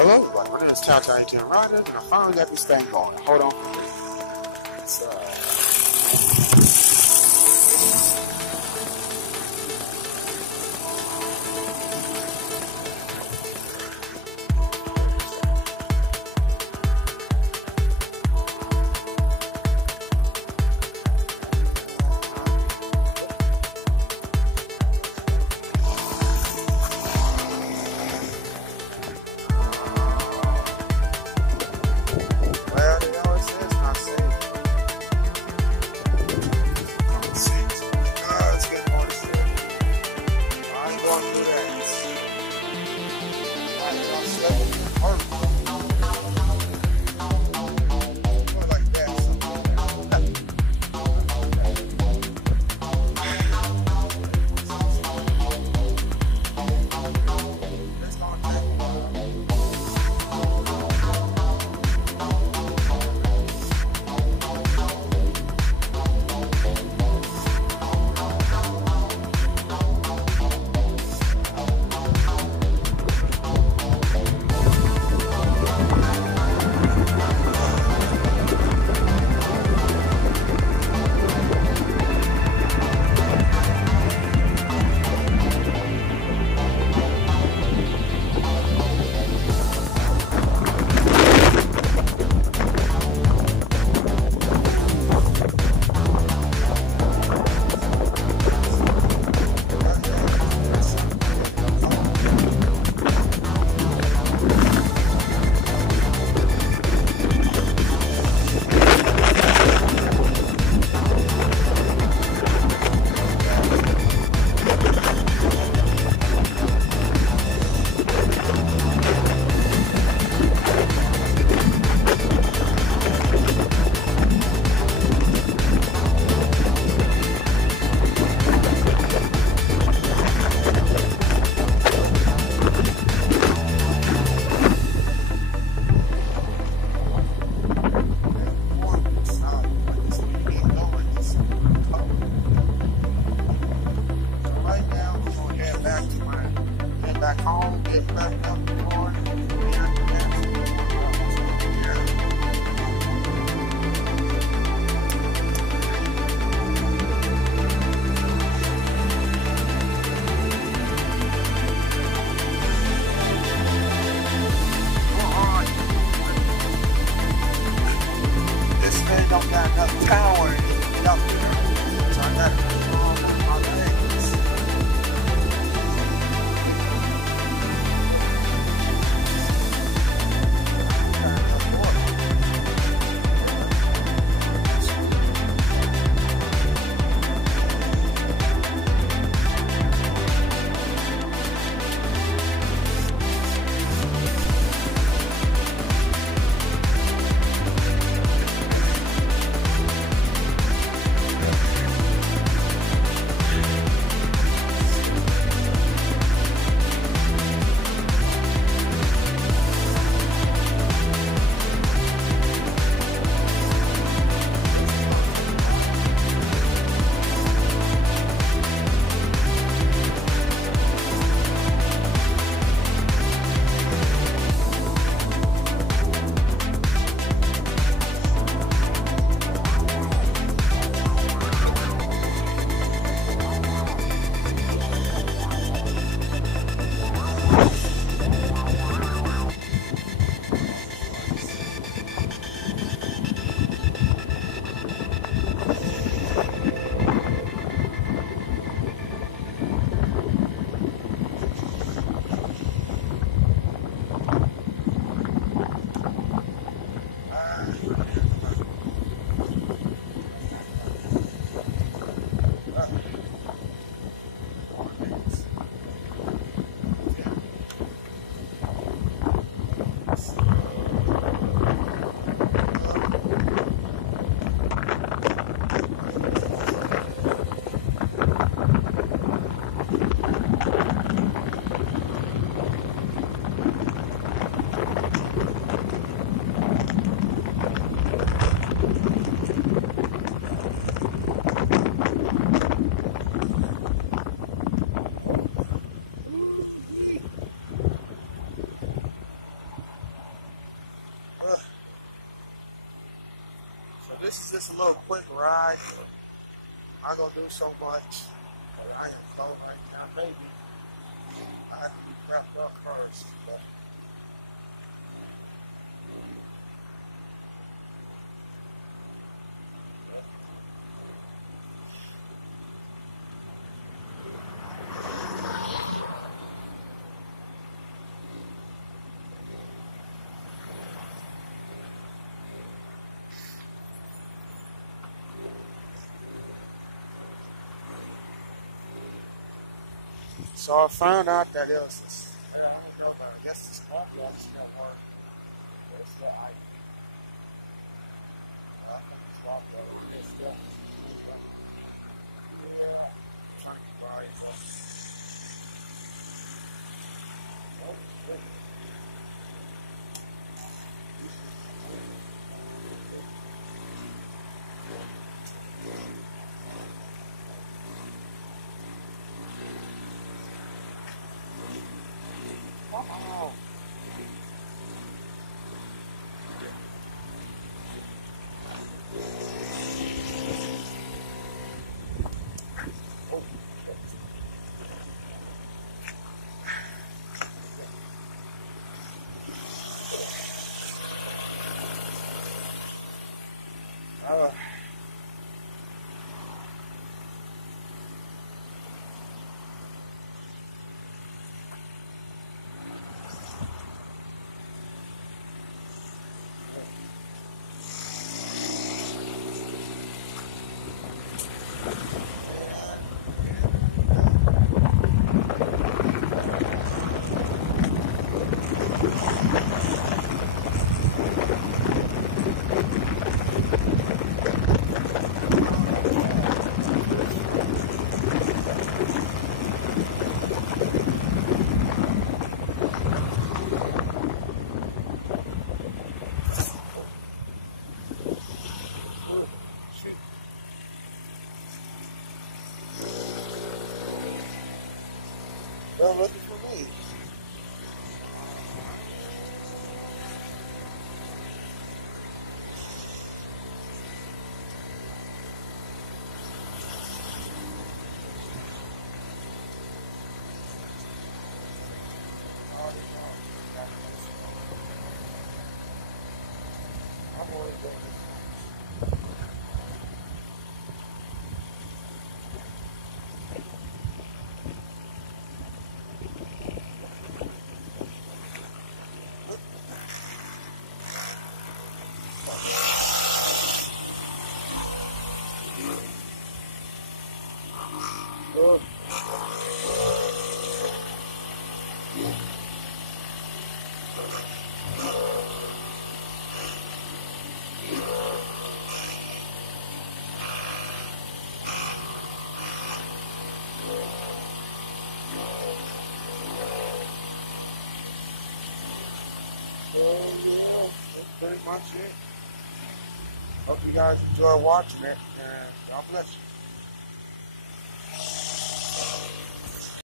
Hello? My name is Tata Riderz, and I finally got this thing going. Hold on. It's, well, they always say it's not safe. this is just a little quick ride. I'm not gonna do so much. But I am so right now, maybe I have to be prepped up first. But so I found out that it was this, I don't know, I guess this coffee actually still work. But it's still I think it's coffee over here still. Yeah, I'm trying to buy it. Oh. They're looking for me. I'm already doing it. Yeah, that's pretty much it. Hope you guys enjoy watching it, and God bless you.